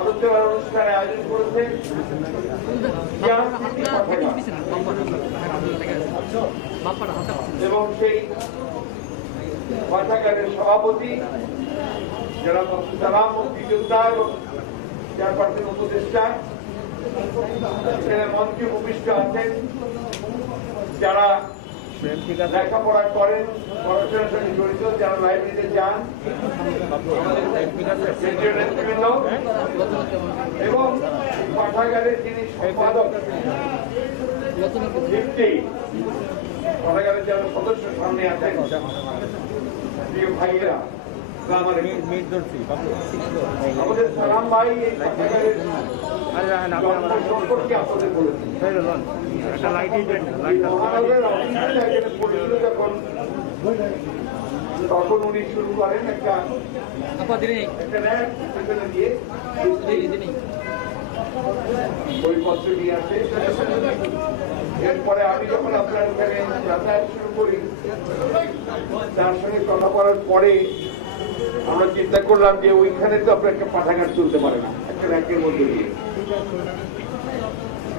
আলোচনার অনুষ্ঠানে আয়োজন করেছেন এবং সেই পাঠাগারের সভাপতি যারা সালাম মুক্তিযোদ্ধা এবং চেয়ারপারসন উপদেষ্টা মঞ্চে উপবিষ্ট আছেন, যারা লেখাপড়া করেন, পড়াশোনার সঙ্গে জড়িত, যারা লাইব্রেরিতে যান এবং পাঠাগারের যিনি সম্পাদক পাঠাগারের যারা সদস্য সামনে আছেন প্রিয় ভাইয়েরা, আমাদের সালাম ভাই এই পাঠাগারের সম্পর্কে আপনাদের বলেছেন। তখন উনি শুরু করেন একটা বইপত্র নিয়ে আসে। এরপরে আমি যখন আপনার ওখানে যাতায়াত শুরু করি, তার সঙ্গে কথা বলার পরে আমরা চিন্তা করলাম যে ওইখানে তো আপনার একটা পাঠাগার চলতে পারে না একটা র্যাকের মধ্যে দিয়ে।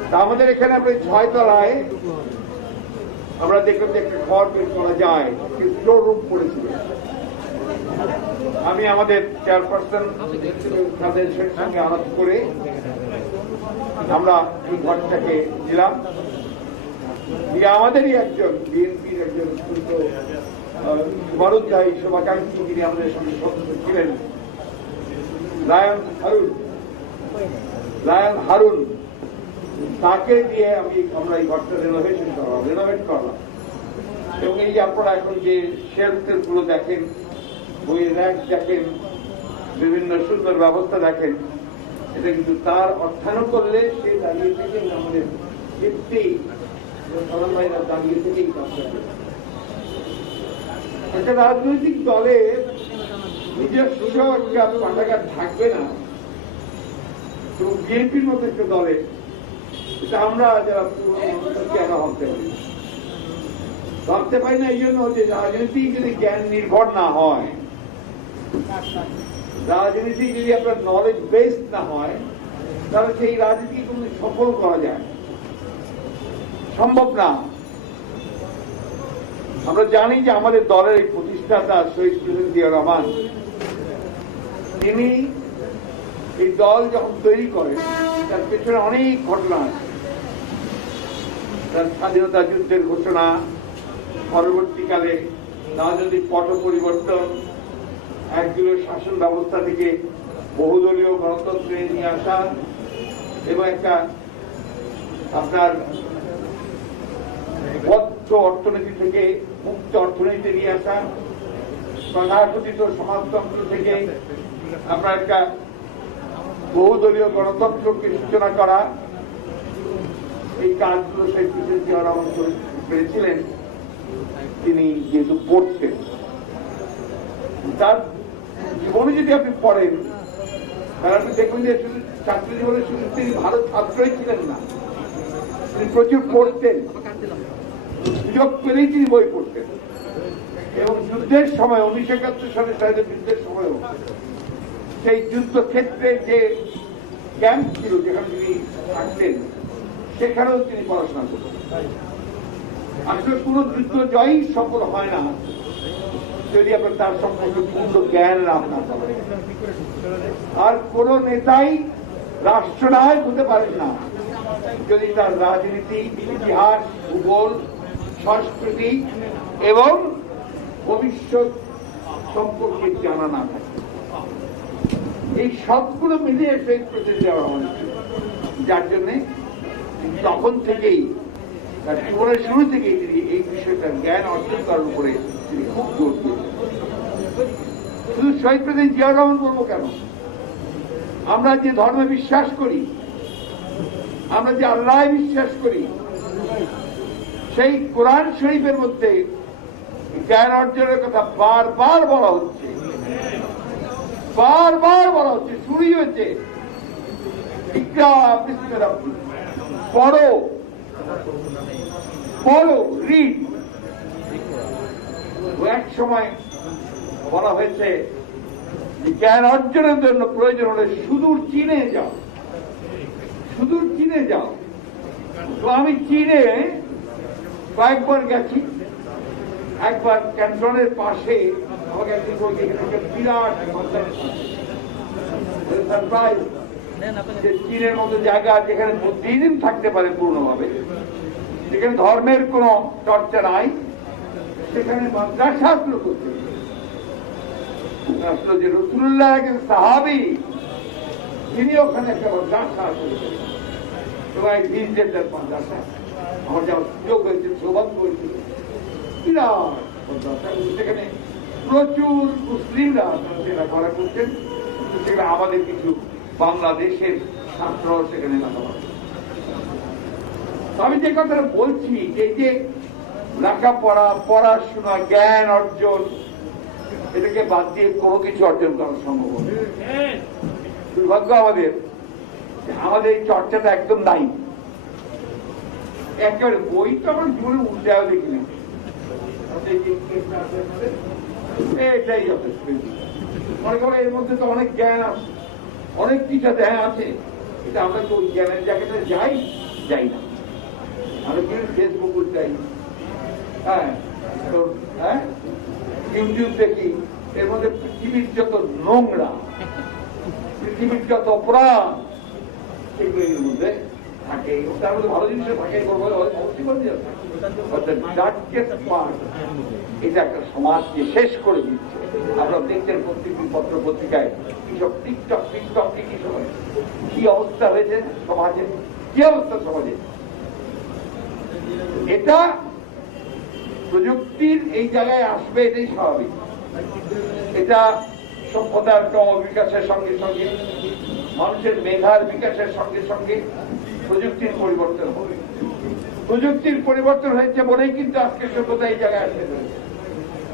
তা আমাদের এখানে আপনি 6 তলায় আমরা দেখলাম যে একটা ঘর বের করা যায়, স্টোর রুম পড়েছিল। আমি আমাদের চেয়ারপারসন তাদের সঙ্গে আলাপ করে আমরা এই ঘরটাকে দিলাম। আমাদেরই একজন বিএনপির একজন শুভারুদ্দায়ী শুভাকাঙ্ক্ষী, যিনি আমাদের সঙ্গে সদস্য ছিলেন, লায়ন হারুন, তাকে দিয়ে আমরা এই ঘরটা রেনোভেট করলাম। এবং এই যে আপনারা এখন যে শেলফের গুলো দেখেন, বইয়ের র্যাক দেখেন, বিভিন্ন সুন্দর ব্যবস্থা দেখেন, এটা কিন্তু তার অর্থায়ন করলে সে দাঁড়িয়ে থেকে আমাদের ভাইরা দাঁড়িয়ে থেকেই একটা রাজনৈতিক দলে নিজস্ব একটা পাঠাগার থাকবে না এবং বিএনপির মতো একটা দলে, এটা আমরা যারা আমরা ভাবতে পারি না। এই জন্য যে রাজনীতি যদি জ্ঞান নির্ভর না হয়, রাজনীতি যদি আপনার নলেজ বেসড না হয়, তাহলে সেই রাজনীতি কোনো সফল করা যায় সম্ভব না। আমরা জানি যে আমাদের দলের এই প্রতিষ্ঠাতা শহীদ প্রেসিডেন্ট জিয়া রহমান, তিনি এই দল যখন তৈরি করেন তার পেছনে অনেক ঘটনা আছে। তার স্বাধীনতা যুদ্ধের ঘোষণা, পরবর্তীকালে রাজনৈতিক পট পরিবর্তন, একদলীয় শাসন ব্যবস্থা থেকে বহুদলীয় গণতন্ত্রে নিয়ে আসা এবং একটা আপনার বদ্ধ অর্থনীতি থেকে মুক্ত অর্থনীতি নিয়ে আসা, প্রজাগঠিত সমাজতন্ত্র থেকে আপনার একটা বহুদলীয় গণতন্ত্রকে সূচনা করা, এই কাজগুলো সেই প্রেসিডেন্ট জিয়া রহমান করেছিলেন। তিনি যেহেতু পড়তেন, তার জীবনে যদি আপনি পড়েন তাহলে আপনি দেখবেন যে শুধু ছাত্র জীবনে শুধু তিনি ভালো ছাত্রই ছিলেন না, তিনি প্রচুর পড়তেন, সুযোগ পেলেই তিনি বই পড়তেন। এবং যুদ্ধের সময় 1971 সালে সাহিত্য যুদ্ধের সময়ও সেই যুদ্ধক্ষেত্রে যে ক্যাম্প ছিল যেখানে তিনি থাকতেন, সেখানেও তিনি পড়াশোনা করতেন। আসলে কোন যুদ্ধ জয়ই সফল হয় না যদি আপনার তার সম্পর্কে পূর্ণ জ্ঞান লাভ না করেন। আর কোন নেতাই রাষ্ট্রনায়ক হতে পারেন না যদি তার রাজনীতি, ইতিহাস, ভূগোল, সংস্কৃতি এবং ভবিষ্যৎ সম্পর্কে জানা না থাকে। এই সবগুলো মিলিয়ে শহীদ প্রেসিডেন্ট জিয়া রহমান, যার জন্যে তখন থেকেই তার জীবনের শুরু থেকেই তিনি এই বিষয়টার জ্ঞান অর্জন করার উপরে তিনি খুব জোর দিয়েছেন। শুধু শহীদ প্রেসিডেন্ট জিয়া রহমান বলবো কেন, আমরা যে ধর্মে বিশ্বাস করি, আমরা যে আল্লাহ বিশ্বাস করি, সেই কোরআন শরীফের মধ্যে জ্ঞান অর্জনের কথা বারবার বলা হচ্ছে, বারবার বলা হচ্ছে। শুরুই হয়েছে পড়ো, পড়ো, রিড। এক সময় বলা হয়েছে জ্ঞান অর্জনের জন্য প্রয়োজন হলে সুদূর চীনে যাও, সুদূর চীনে যাও। তো আমি চীনে কয়েকবার গেছি। একবার ক্যান্টনের পাশে আমাকে একদিন বলছে এখানে বিরাট সারপ্রাইজ, যে চীনের মতো জায়গা যেখানে বুদ্ধিজম থাকতে পারে পূর্ণভাবে, যেখানে ধর্মের কোন চর্চা নাই, সেখানে মাদ্রাসা আসলো করতে আসলো যে রসুল্লাহ একজন সাহাবি, তিনি ওখানে একটা মাদ্রাসা আসলে মাদ্রাসা আমার যাওয়ার সুযোগ হয়েছে, সৌভাগ্য হয়েছিল। বিরাট সেখানে প্রচুর মুসলিমরা লেখাপড়া করছেন, সেখানে আমাদের কিছু বাংলাদেশের ছাত্র সেখানে লেখাপড়া। আমি যে কথাটা বলছি, এই যে লেখাপড়া, পড়াশোনা, জ্ঞান অর্জন, এটাকে বাদ দিয়ে কোনো কিছু অর্জন করা সম্ভব হবে। দুর্ভাগ্য আমাদের, আমাদের এই চর্চাটা একদম নাই। একেবারে বই তো আমার জীবনে উল্টাও দেখিনি, এটাই যথেষ্ট। মনে করো এর মধ্যে তো অনেক জ্ঞান আছে, অনেক কিছু আছে, এটা আমরা তো ওই জ্ঞানের জায়গাটা যাই না। আমরা কিন্তু ফেসবুক যাই, হ্যাঁ ইউটিউব দেখি, এর মধ্যে পৃথিবীর যত নোংরা, পৃথিবীর যত অপরাধ, সেগুলো এর মধ্যে থাকে। তার মধ্যে ভালো জিনিসও থাকে, এটা একটা সমাজকে শেষ করে দিচ্ছে। আমরা দেখছেন প্রত্যেকটি পত্র পত্রিকায় কিসব টিকটক কি সময় কি অবস্থা হয়েছে সমাজে, কি অবস্থা সমাজে। এটা প্রযুক্তির এই জায়গায় আসবে, এটাই স্বাভাবিক। এটা সভ্যতার ক্রমবিকাশের সঙ্গে সঙ্গে, মানুষের মেধার বিকাশের সঙ্গে সঙ্গে প্রযুক্তির পরিবর্তন হবে। প্রযুক্তির পরিবর্তন হয়েছে বলেই কিন্তু আজকে সভ্যতা এই জায়গায় আসতে পেরেছে।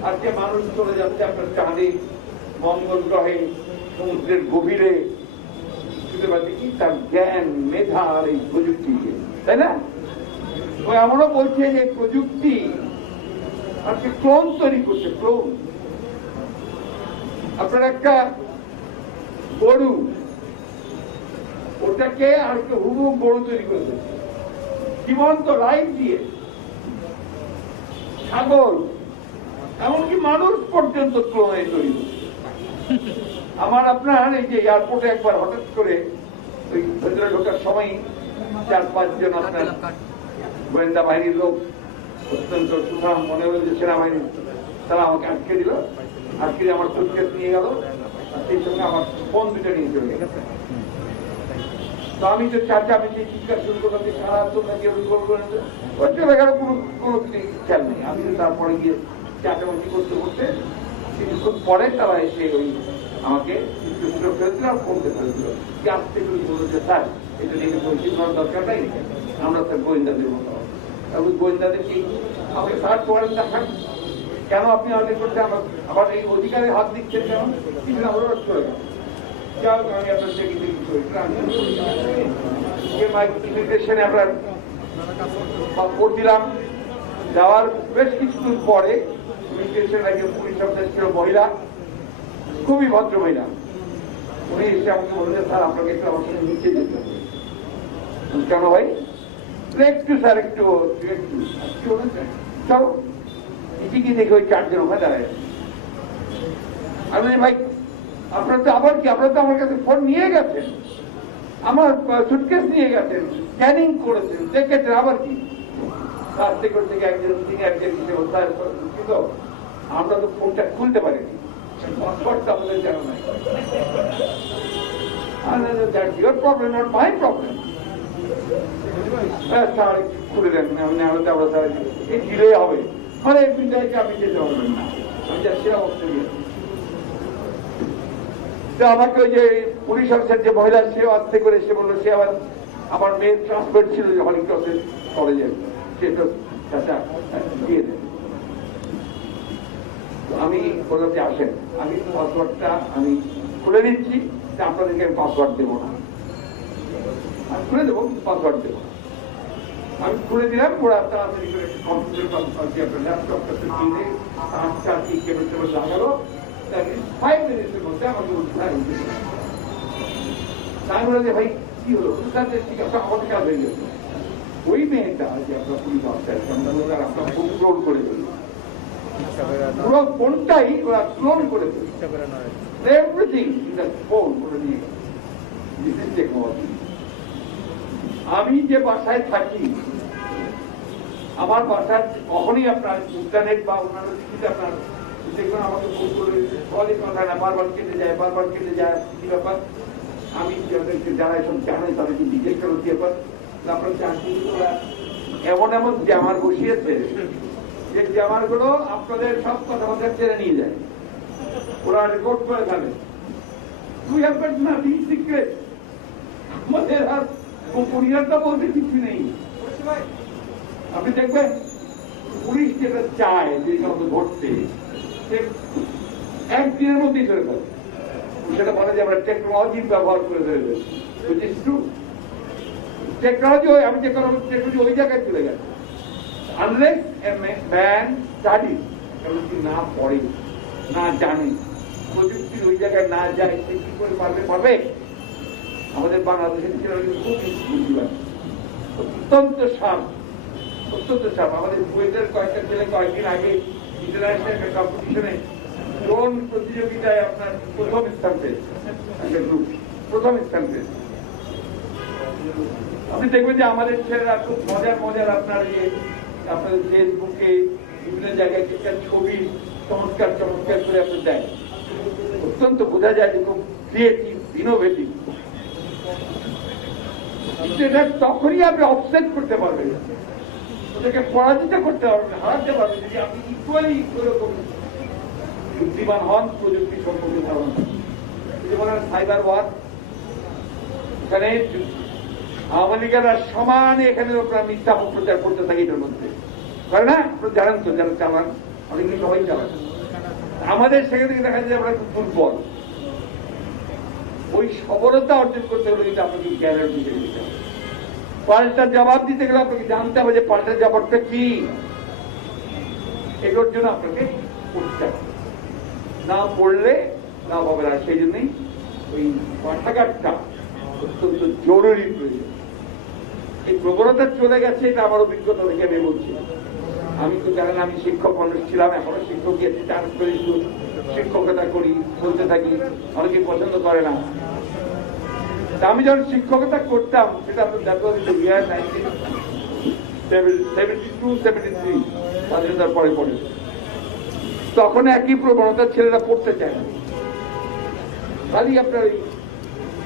আজকে মানুষ চলে যাচ্ছে আপনার চাঁদে, মঙ্গল গ্রহে, সমুদ্রের গভীরে, বুঝতে পারছি কি তার জ্ঞান, মেধা আর এই প্রযুক্তিকে, তাই না? এমনও বলছে যে প্রযুক্তি আজকে ক্লোন তৈরি করছে, ক্লোন। আপনার একটা গরু, ওটাকে আর একটু হুবহু গরু তৈরি করে দিচ্ছে জীবন্ত লাইফ দিয়ে। ছাগল, এমনকি মানুষ পর্যন্ত ক্লোনে তৈরি করছে। আমার আপনার এই যে এয়ারপোর্টে একবার হঠাৎ করে ওই ভেতরে ঢোকার সময় 4-5 জন আপনার গোয়েন্দা বাহিনীর লোক, অত্যন্ত সুঠাম মনে হল যে সেনাবাহিনী, তারা আমাকে আটকে দিল। আটকে আমার সুটকেস নিয়ে গেল, আর সেই সঙ্গে আমার ফোন দুটো নিয়ে চলে গেছে। তো আমি তো চাচামেচি চিৎকার শুরু করলাম যে সারা তোমরা কেউ ওই চলে গেল, কোনো কিছু খেয়াল নেই। আমি তারপরে গিয়ে চাচামেচি করতে করতে কিছুক্ষণ পরে তারা এসে ওই আমাকে ফেলছিল আর ফোনতে ফেলছিল, আসতে বললো যে স্যার এটা নিয়ে পরিচিত হওয়ার দরকার নাই, আমরা তার গোয়েন্দাদের মতো। ওই গোয়েন্দাদেরকে আমাকে সার্চ ওয়ারেন্ট দেখান, কেন আপনি আমাদের করতে আবার এই অধিকারের হাত দিচ্ছেন কেন? কিছু না, ওরা চলে গেল। আমি আপনার ইমিগ্রেশনে আপনার ভোট দিলাম। যাওয়ার বেশ কিছুদিন পরে ইমিগ্রেশন একজন পুলিশ অফিসার ছিল, মহিলা, খুবই ভদ্র মহিলা। উনি এসে আমাকে বললেন স্যার আপনাকে একটু আমার সঙ্গে নিচে যেতে হবে। কেন ভাই? একটু স্যার একটু চলো। কি দেখে ওই 4 জন ওখানে দাঁড়ায়। আমি ভাই আপনার তো আবার কি, আপনার তো আমার কাছে ফোন নিয়ে গেছেন, আমার সুটকেস নিয়ে গেছেন, স্ক্যানিং করেছেন, দেখেছেন, আবার কি? রাস্তে করতে গিয়ে একজন আমরা তো ফোনটা খুলতে পারিনি, পাসওয়ার্ডটা আমাদের জানা নাই। Your problem, not my problem. খুলে দেন, এই দিলেই হবে, মানে বিদায়কে আপনি যেতে পারবেন না। আমি যাচ্ছি অস্ট্রেলিয়া। আমাকে ওই যে পুলিশ অফিসার যে মহিলা, সেও আস্তে করে এসে বললো, সে আবার আমার মেয়ের ট্রান্সফার ছিল যে হলিক্রসের কলেজে, সে তো চাচা দিয়ে দেন। আমি বললাম যে আসেন, আমি পাসওয়ার্ডটা আমি খুলে দিচ্ছি, আপনাদেরকে আমি পাসওয়ার্ড দেবো না, আমি খুলে দেবো, পাসওয়ার্ড দেবো। আমি খুলে দিলাম, ওরা তাড়াতাড়ি করে কম্পিউটার আপনার ল্যাপটপটা কিনে 8টা কেবল টেবল লাগালো, 5 মিনিটের মধ্যে আমাকে উদ্ধার হয়েছে। আমি বলে যে ভাই কি হলো, ঠিক আছে আমাদের কাজ হয়ে গেছে। ওই মেয়েটা যে আপনার পুলিশ অফিসার আপনার ক্লোন করে ফেলল, পুরো ফোনটাই ওরা ক্লোন করে ফেলল, এভরিথিং ফোন করে নিয়ে গেল। This is technology. আমি যে বাসায় থাকি, আমার বাসার কখনই আপনার ইন্টারনেট বা অন্যান্য কিছুতে আপনার দেখুন আমাকে ফোন করে কলই কথা না, বারবার কেটে যায় কি ব্যাপার। আমি যারা এসব জানে তাদেরকে জিজ্ঞেস করছি ব্যাপার। আপনার চাকরি এমন এমন জামার বসিয়েছে যে জামার গুলো আপনাদের সব কথাবার্তা ছেড়ে নিয়ে যায়, ওরা রেকর্ড করে ফেলে। We have got nothing secret. আমাদের আর গোপনীয়তা বলতে কিছু নেই। আপনি দেখবেন পুলিশ যেটা চায় যে কাউকে ধরতে, সে একদিনের মধ্যেই ধরে ফেলে। সেটা বলে যে আমরা টেকনোলজি ব্যবহার করে ধরে ফেলছি। টেকনোলজি আমি যে কোনো টেকনোলজি ওই জায়গায় চলে গেছে। আনলেস ম্যান স্টাডি, না পড়ে না জানে, প্রযুক্তির ওই জায়গায় না যায়, সে কি করে পারবে? আমাদের বাংলাদেশের ছেলেরা কিন্তু খুব বুদ্ধিমান, অত্যন্ত শার্প। আমাদের বুয়েটের কয়েকটা ছেলে কয়েকদিন আগে ইন্টারন্যাশনাল একটা কম্পিটিশনে ড্রোন প্রতিযোগিতায় আপনার প্রথম স্থান পেয়েছে, একটা গ্রুপ প্রথম স্থান পেয়েছে। আপনি দেখবেন যে আমাদের ছেলেরা খুব মজার আপনার আপনাদের ফেসবুকে বিভিন্ন জায়গায় ছবি চমৎকার করে আপনি দেয়, অত্যন্ত বোঝা যায় যে খুব ক্রিয়েটিভ, ইনোভেটিভ। কিন্তু এটা তখনই আপনি অফসেট করতে পারবেন, ওদেরকে পরাজিত করতে পারবেন, হারাতে পারবেন যদি আপনি ইকুয়ালি ওরকম বুদ্ধিমান হন, প্রযুক্তি সম্পর্কে ধারণা। বলেন সাইবার ওয়ার, এখানে আওয়ামী লীগেরা সমানে এখানে মিথ্যা অপপ্রচার করতে থাকে এটার মধ্যে, করে না? আপনারা জানেন তো, যারা চালান অনেকে সবাই চালান। আমাদের সেখান থেকে দেখা যায় আমরা খুব দুর্বল। ওই সবলতা অর্জন করতে হলে কিন্তু আপনাকে জ্ঞানের দিকে দিতে হবে। পাল্টা জবাব দিতে গেলে আপনাকে জানতে হবে যে পাল্টা জবাবটা কি, এগুলোর জন্য আপনাকে পড়তে হবে। না পড়লে না হবে না। সেই জন্যই ওই পাঠাগারটা অত্যন্ত জরুরি প্রয়োজন। এই প্রবণতা চলে গেছে, এটা আমার অভিজ্ঞতা থেকে আমি বলছি। আমি তো জানেন আমি শিক্ষক মানুষ ছিলাম, এখনো শিক্ষক গিয়েছি, চান্স করি, শিক্ষকতা করি, বলতে থাকি, অনেকে পছন্দ করে না। আমি যখন শিক্ষকতা করতাম, সেটা আপনার দেখো 1972-73 স্বাধীনতার পরে তখন একই প্রবণতা, ছেলেরা পড়তে চায় না, খালি আপনার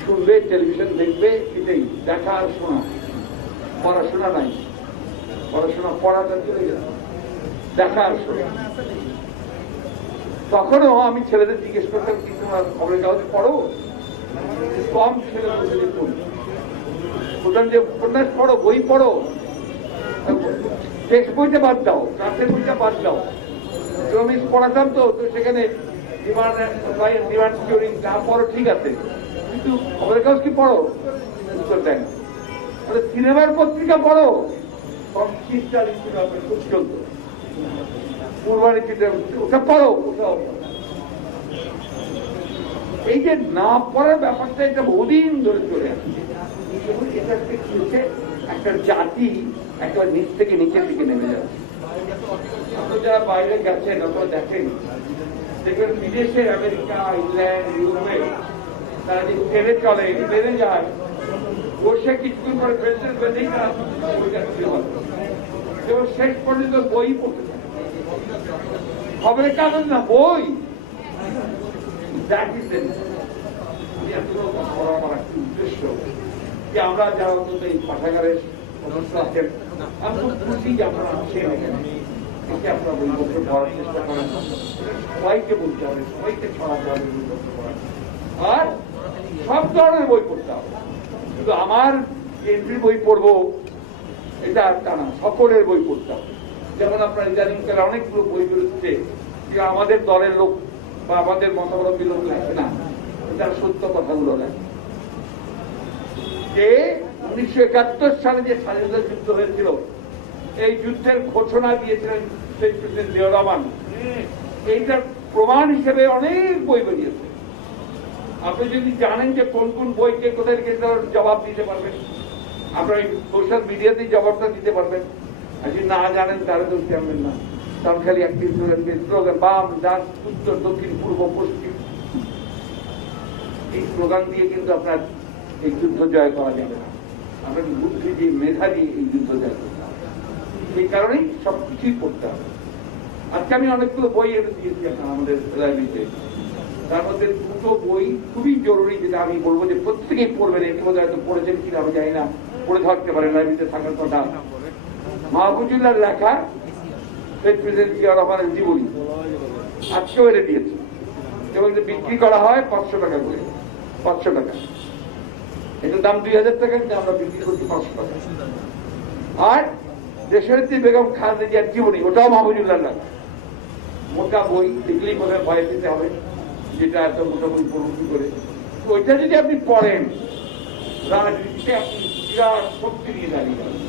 শুনবে, টেলিভিশন দেখবে, এটাই দেখা আর শোনা, পড়াশোনা নাই। পড়াটা চলে গেছে, দেখা আর শোনা। তখনও আমি ছেলেদের জিজ্ঞেস করতাম কি তোমার খবরের কাগজে পড়ো? কম ছেলে বলতাম যে উপন্যাস পড়ো, বই পড়ো, টেক্সট বইটা বাদ দাও, ক্লাসের বইটা বাদ দাও। ইকোনমিক্স পড়াতাম তো, সেখানে ডিমান্ড না পড়ো ঠিক আছে, কিন্তু খবরের কাগজ কি পড়ো? উত্তর দেন। সিনেমার পত্রিকা পড়ো, ওটা পড়ো, ওটাও। এই যে না পড়ার ব্যাপারটা, এটা বহুদিন ধরে চলে আসছে। এটা কি হচ্ছে, একটা জাতি একটা নিচ থেকে নিচের দিকে নেমে যাচ্ছে। আপনারা যারা বাইরে গেছেন অথবা দেখেন, দেখবেন বিদেশের আমেরিকা, ইংল্যান্ড, ইউরোপে তারা যে ট্রেনে চলে, ট্রেনে যায়, বসে কিছুক্ষণ পরে পেন্সিল বেঁধেই তারা এবং শেষ পর্যন্ত বই পড়তে থাকে, খবরের কাগজ না, বই। উদ্দেশ্য যে আমরা যারা অন্তত এই পাঠাগারের সদস্য আছেন, আমি খুব খুশি যে আপনারা আছেন এখানে, আপনারা বইপত্র পড়ার চেষ্টা করেন। সবাইকে বলতে হবে, সবাইকে ছড়াতে হবে বইপত্র পড়ার, আর সব ধরনের বই পড়তে হবে। শুধু আমার এন্ট্রি বই পড়বো এটা তা না, সকলের বই পড়তে হবে। যেমন আপনার ইদানিংকালে অনেকগুলো বই বেরোচ্ছে যে আমাদের দলের লোক বা আমাদের মতাবলম্বী লোক লেখে না, তার সত্য কথাগুলো লেখে। যে 1971 সালে যে স্বাধীনতা যুদ্ধ হয়েছিল, এই যুদ্ধের ঘোষণা দিয়েছিলেন প্রেসিডেন্ট জিয়াউর রহমান। এইটার প্রমাণ হিসেবে অনেক বই বেরিয়েছে। আপনি যদি জানেন যে কোন কোন বইকে কোথায় রেখে জবাব দিতে পারবেন, আপনার সোশ্যাল মিডিয়াতেই জবাবটা দিতে পারবেন। আর যদি না জানেন তাহলে তো জানবেন না, তার খালি একটি স্লোগান বাম ডান উত্তর দক্ষিণ পূর্ব পশ্চিম, এই স্লোগান দিয়ে কিন্তু আপনার এই যুদ্ধ জয় করা যাবে না। আপনার বুদ্ধি দিয়ে মেধা দিয়ে এই যুদ্ধ জয় করতে হবে, সেই কারণেই সবকিছুই করতে হবে। আজকে আমি অনেকগুলো বই এনে দিয়েছি আমাদের লাইব্রেরিতে, তার মধ্যে দুটো বই খুবই জরুরি, যেটা আমি বলবো যে প্রত্যেকেই পড়বেন। এর মধ্যে হয়তো পড়েছেন কিনা আমি জানি না, পড়ে থাকতে পারেন, লাইব্রেরিতে থাকার কথা। মাহফুজুল্লাহর লেখা প্রেসিডেন্ট জিয়া রহমানের জীবনী, আজকেও এনে দিয়েছে এবং বিক্রি করা হয় 500 টাকা করে, 500 টাকা। এটার দাম 2000 টাকা, কিন্তু আমরা বিক্রি করছি 500 টাকা। আর দেশনেত্রী বেগম খালেদা জিয়ার জীবনী, ওটাও মাহফুজুল্লাহর লেখা, মোটা বই, দেখলেই বোধ হয় ভয় পেতে হবে যেটা এত মোটা বই পড়ুন কি করে। ওইটা যদি আপনি পড়েন, রাজনীতিতে আপনি বিরাট শক্তি নিয়ে দাঁড়িয়ে যাবেন।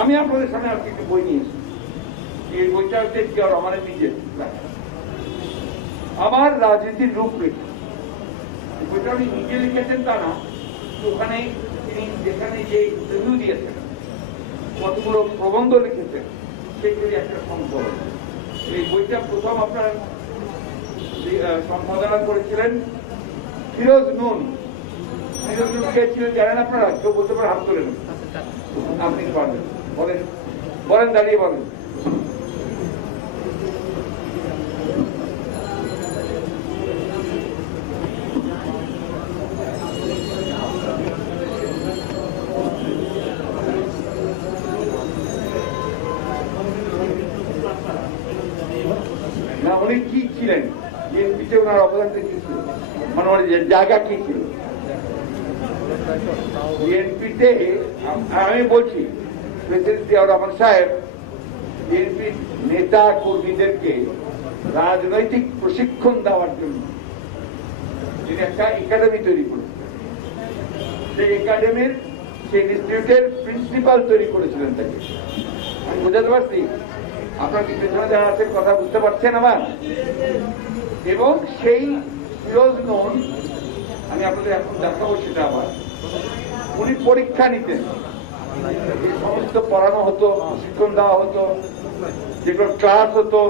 আমি আপনাদের সামনে আজকে একটি বই নিয়েছি, এই বইটা হচ্ছে জিয়া রহমানের নিজের লেখা, আমার রাজনীতির রূপরেখা। বইটা উনি নিজে লিখেছেন তা না, ওখানে তিনি যেখানে যে রিভিউ দিয়েছেন, কতগুলো প্রবন্ধ লিখেছেন, সেগুলি একটা সংকলন। এই বইটা প্রথম আপনার সম্পাদনা করেছিলেন ফিরোজ নুন। ফিরোজ নুন কে ছিলেন জানেন আপনারা? কেউ বলতে পারে, হাত তোলেন। আপনি পারবেন, বলেন বলেন, দাঁড়িয়ে বলেন। না, উনি কি ছিলেন, বিএনপিতে ওনার অবদানটা কি ছিল, মানে জায়গা কি ছিল বিএনপিতে? আমি বলছি প্রেসিডেন্ট জিয়াউর রহমান সাহেব বিএনপির নেতা কর্মীদেরকে রাজনৈতিক প্রশিক্ষণ দেওয়ার জন্য তিনি একটা একাডেমি তৈরি করেছেন। সেই একাডেমির, সেই ইনস্টিটিউটের প্রিন্সিপাল তৈরি করেছিলেন তাকে। আমি বোঝাতে পারছি? আপনার কি পেছনে যারা আছেন কথা বুঝতে পারছেন আমার? এবং সেই ফিরোজ নুন, আমি আপনাদের এখন দেখাবো সেটা আবার, উনি পরীক্ষা নিতেন, যে সমস্ত পড়ানো হতো, প্রশিক্ষণ দেওয়া হতো, যেগুলো ক্লাস হতো,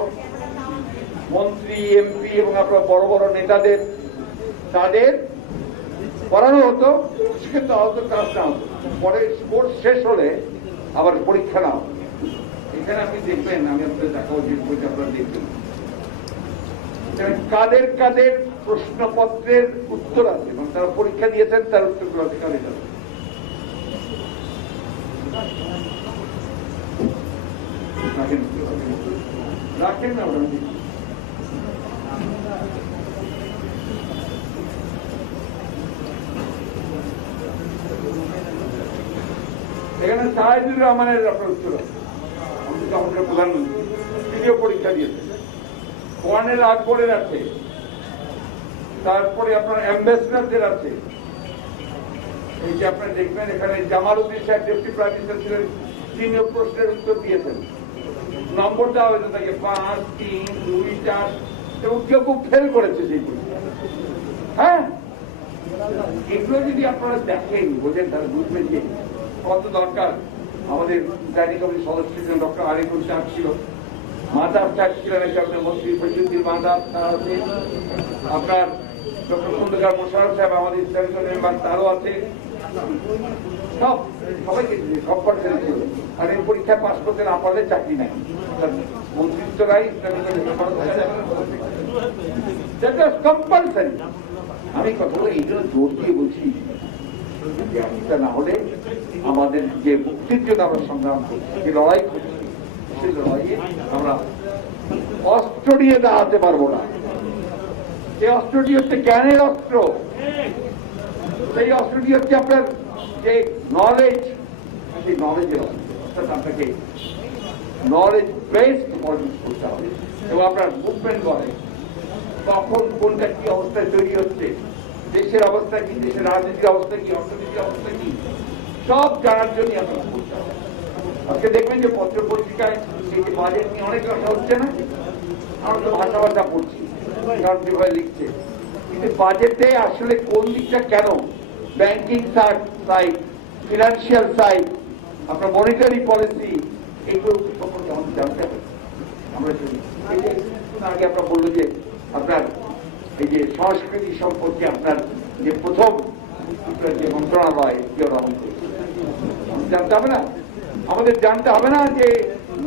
মন্ত্রী এমপি এবং আপনার বড় বড় নেতাদের, তাদের পড়ানো হতো, প্রশিক্ষণ দেওয়া হতো, ক্লাস নেওয়া হতো। পরে কোর্স শেষ হলে আবার পরীক্ষা নেওয়া হতো। এখানে আপনি দেখবেন, আমি আপনাদের দেখাবো যে বইটা আপনারা দেখবেন, কাদের কাদের প্রশ্নপত্রের উত্তর আছে এবং তারা পরীক্ষা দিয়েছেন, তার উত্তরগুলো আছে কাদের কাদের। রাখেন না, এখানে সাহেদুর রহমানের আপনার উত্তর আছে, আমাদের প্রধানমন্ত্রী, তিনিও পরীক্ষা দিয়েছেন। কর্নেল আকবরের আছে, তারপরে আপনার অ্যাম্বাসেডারদের আছে। এই যে আপনারা দেখবেন এখানে জামাল উদ্দিন সাহেব ডেপুটি প্রাইম মিনিস্টার ছিলেন, তিনিও প্রশ্নের উত্তর দিয়েছেন। নম্বর দেওয়া হয়েছে তাকে 5, 3, 2, 4, এবং কেউ খুব ফেল করেছে সেই পরীক্ষা। হ্যাঁ, এগুলো যদি আপনারা দেখেন, বোঝেন, তাহলে বুঝবেন যে কত দরকার। আমাদের স্ট্যান্ডিং কমিটির সদস্য ছিলেন ডক্টর আরিফুল সাহেব, ছিল মাদাব সাহেব, ছিলেন আপনার মন্ত্রী ফজলুদ্দিন মাদাব, তার আছে আপনার ডক্টর খন্দকার মোশাররফ সাহেব, আমাদের স্ট্যান্ডিং কমিটির মেম্বার, তারও আছে। সবাইকে সব পার্সেন্ট ছিল। আর এই পরীক্ষায় পাস করতে না পারলে চাকরি নাই, মন্ত্রিত্বরাই কম্পালসারি। আমি কথাগুলো এই জন্য জোর দিয়ে বলছি, না হলে আমাদের যে মুক্তির জন্য আমরা সংগ্রাম করছি, যে লড়াই করছি, সেই লড়াইয়ে আমরা অস্ত্র নিয়ে দাঁড়াতে পারবো না। সেই অস্ত্রটি হচ্ছে জ্ঞানের অস্ত্র, সেই অস্ত্রটি হচ্ছে আপনার যে নলেজ, সেই নলেজের অস্ত্র। অর্থাৎ আপনাকে নলেজ বেসড পলিটিক্স করতে হবে এবং আপনার মুভমেন্ট করে কখন কোনটা কি অবস্থায় তৈরি হচ্ছে, দেশের অবস্থা কি, দেশের রাজনীতির অবস্থা কি, অর্থনীতির অবস্থা কি, সব জানার জন্য আপনাকে করতে হবে। আজকে দেখবেন যে পত্র পত্রিকায় এই যে বাজেট নিয়ে অনেক কথা হচ্ছে না, আমরা তো ভাষা ভাষা পড়ছি, কারণ যেভাবে লিখছে, কিন্তু বাজেটে আসলে কোন দিকটা কেন, ব্যাংকিং সাইড, ফিনান্সিয়াল সাইড, আপনার মনিটারি পলিসি, এইগুলো সম্পর্কে আমাদের জানতে হবে। আমরা শুনি এই যে আগে আপনার বললো যে আপনার এই যে সংস্কৃতি সম্পর্কে আপনার যে প্রথম যে মন্ত্রণালয় জানতে হবে না, আমাদের জানতে হবে না যে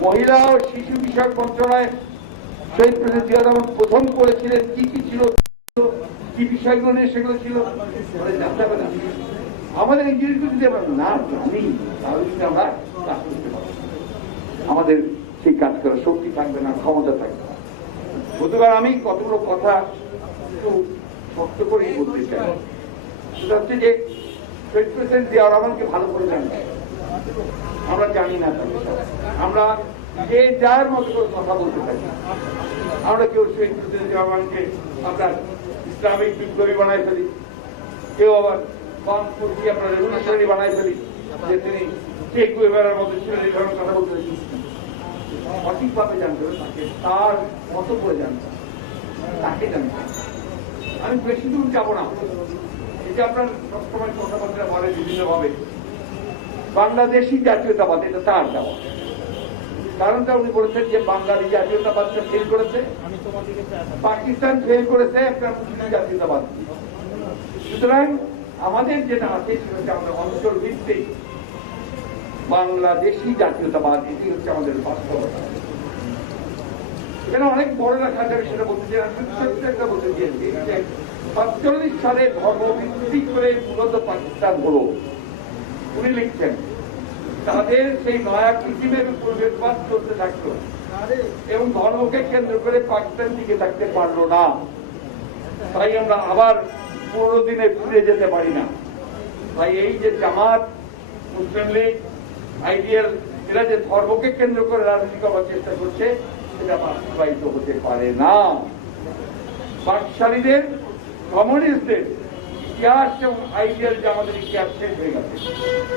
মহিলা ও শিশু বিষয়ক মন্ত্রণালয় শহীদ প্রেসিডেন্ট জিয়া রহমান প্রথম করেছিলেন, কি কি ছিল, কি বিষয়গুলো নিয়ে সেগুলো ছিল, জানতে হবে না। আমাদের এই জিনিসগুলো যদি আমরা না জানি তাহলে কিন্তু আমরা কাজ করতে পারবো, আমাদের সেই কাজ করার শক্তি থাকবে না, ক্ষমতা থাকবে না। গতকাল আমি কতগুলো কথা একটু শক্ত করেই বলতে চাই। সেটা হচ্ছে যে শহীদ প্রেসিডেন্ট জিয়া রহমানকে ভালো করে জানি, আমরা জানি না, আমরা যে যার মতো করে কথা বলতে থাকি। আমরা কেউ শহীদ প্রেসিডেন্ট জিয়া রহমানকে আপনার ইসলামিক বিপ্লবী বানাই ফেলি, কেউ আবার বামপন্থী আপনার রেভলিউশনারি বানাই ফেলি, যে তিনি চেক ওয়েবারের মতো ছিলেন, এই ধরনের কথা বলতে থাকি। সঠিকভাবে জানতে হবে তাকে, তার মতো করে জানতে হবে, তাকে জানতে হবে। আমি বেশি দূর যাবো না, এটা আপনার সবসময় কথাবার্তা বলে বিভিন্ন ভাবে বাংলাদেশি জাতীয়তাবাদ, এটা তার দেওয়া। কারণটা উনি বলেছেন যে বাঙালি জাতীয়তাবাদটা ফেল করেছে, পাকিস্তান ফেল করেছে আপনার মুসলিম জাতীয়তাবাদ। সুতরাং আমাদের যেটা আছে সেটা হচ্ছে আমাদের অঞ্চল ভিত্তিক বাংলাদেশি জাতীয়তাবাদ, এটি হচ্ছে আমাদের বাস্তবতা। এখানে অনেক বড় লেখা যাবে, সেটা বলতে চাই, একটা বলতে চেয়েছি 47 সালে ধর্মভিত্তিক করে মূলত পাকিস্তান হলো। উনি লিখছেন তাদের সেই নয়া কিসিমের প্রবেশবাদ চলতে থাকলো এবং ধর্মকে কেন্দ্র করে পাকিস্তান টিকে থাকতে পারলো না। তাই আমরা আবার পুরোনো দিনে ফিরে যেতে পারি না। তাই এই যে জামাত, মুসলিম লীগ, আইডিয়াল, এরা যে ধর্মকে কেন্দ্র করে রাজনীতি করার চেষ্টা করছে, সেটা বাস্তবায়িত হতে পারে না। বাকশালীদের, কমিউনিস্টদের ইতিহাস এবং আইডিয়াল যে আমাদের ইতিহাস শেষ হয়ে গেছে।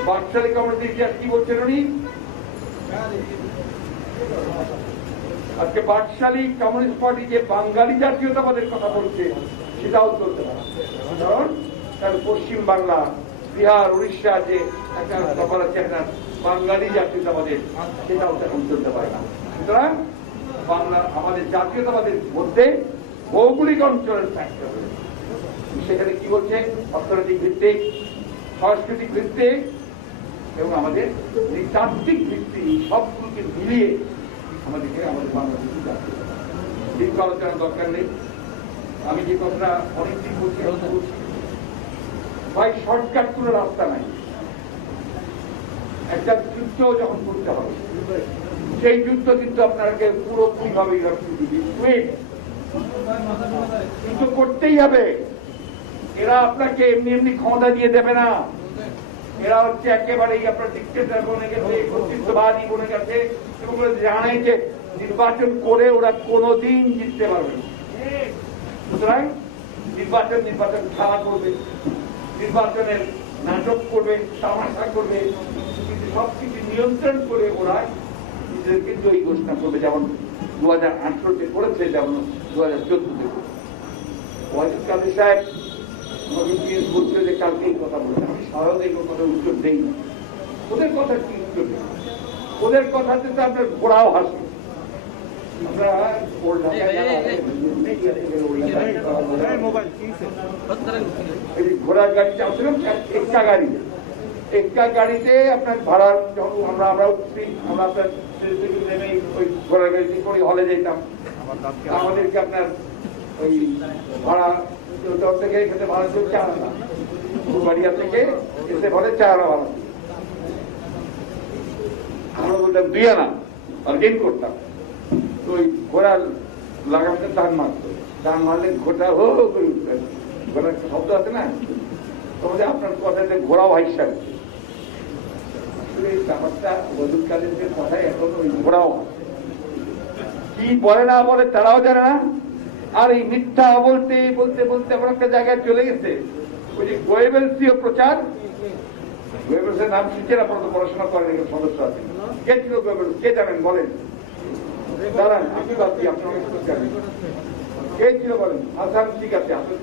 বাকশালী কমিউনিস্টের ইতিহাস কি বলছেন উনি? আজকে বাকশালী কমিউনিস্ট পার্টি যে বাঙালি জাতীয়তাবাদের কথা বলছে, সেটাও চলতে পারে। কারণ তার পশ্চিম বাংলা, বিহার, উড়িষ্যা যে একটা ব্যাপার আছে আপনার বাঙালি জাতীয়তাবাদের, সেটাও এখন চলতে পারে না। সুতরাং বাংলা আমাদের জাতীয়তাবাদের মধ্যে ভৌগোলিক অঞ্চলের থাকতে হবে। সেখানে কি বলছে? অর্থনৈতিক ভিত্তিক, সাংস্কৃতিক ভিত্তিক এবং আমাদের তাত্ত্বিক ভিত্তিক, সবগুলোকে মিলিয়ে আমাদেরকে আমাদের বাংলাদেশি জাতীয়তাবাদ দীর্ঘ আলোচনার দরকার নেই। আমি যে কথাটা অনেকদিন বলছি ভাই, শর্টকাট কোনো রাস্তা নাই। একটা যুদ্ধ যখন করতে হবে, সেই যুদ্ধ কিন্তু আপনাকে পুরোপুরি ভাবে কিন্তু করতেই হবে। এরা আপনাকে এমনি এমনি ক্ষমতা দিয়ে দেবে না। এরা হচ্ছে একেবারেই আপনার ডিক্টেটর বনে গেছে, কর্তৃত্ববাদী বনে গেছে এবং জানে যে নির্বাচন করে ওরা কোনোদিন জিততে পারবে না। সুতরাং নির্বাচন খেলা করবে, নির্বাচনের নাটক করবে, তামাশা করবে, কিন্তু সবকিছু নিয়ন্ত্রণ করে ওরা নিজেদেরকে জয়ী ঘোষণা করবে। যেমন 2018-তে করেছে, যেমন 2014-তে ওয়াহিদ কাদের সাহেব বলছে যে কালকে এই কথা বলছে। আমি সাধারণত এই কথা উত্তর দেই না। ওদের কথা কি উত্তর দেয়? ওদের কথাতে তো আপনার ঘোড়াও হাসে। ঘোড়ার গাড়ি চাচ্ছিলাম, একটা গাড়িতে আপনার ভাড়া আমরা উঠছি, আমরা আপনার নেমে ওই ঘোড়ার গাড়িতে করে হলে যেতাম। আমাদেরকে আপনার ওই ভাড়া থেকে এখানে ভাড়া ছিল 4 আনা, বাড়িয়া থেকে এসে ঘরে 4 আনা ভাড়া, আমরা বলতাম 2 আনা বার্গেন করতাম। তো ওই ঘোড়ার লাগামটা টান মারতো, টান মারলে ঘোড়া হো করে উঠতেন। ঘোড়ার একটা শব্দ আছে না, তোমাদের আপনার কথাতে ঘোড়াও হাইসা ব্যাপারটা বদুকালীন কথায় এখন ওই ঘোড়াও কি বলে না বলে তারাও জানে না। আর এই মিথ্যা বলতে বলতে বলতে এমন একটা জায়গায় চলে গেছে, ওই যে গোয়েবেলসীয় প্রচার। গোয়েবেলসের নাম শিখছেন, আপনারা তো পড়াশোনা করেন, এখানে সদস্য আছে। কে ছিল গোয়েবেলস? কে জানেন বলেন? দাঁড়ান, আমি ভাবছি আপনার জানেন কে ছিল বলেন? হাসান, ঠিক আছে, আপনি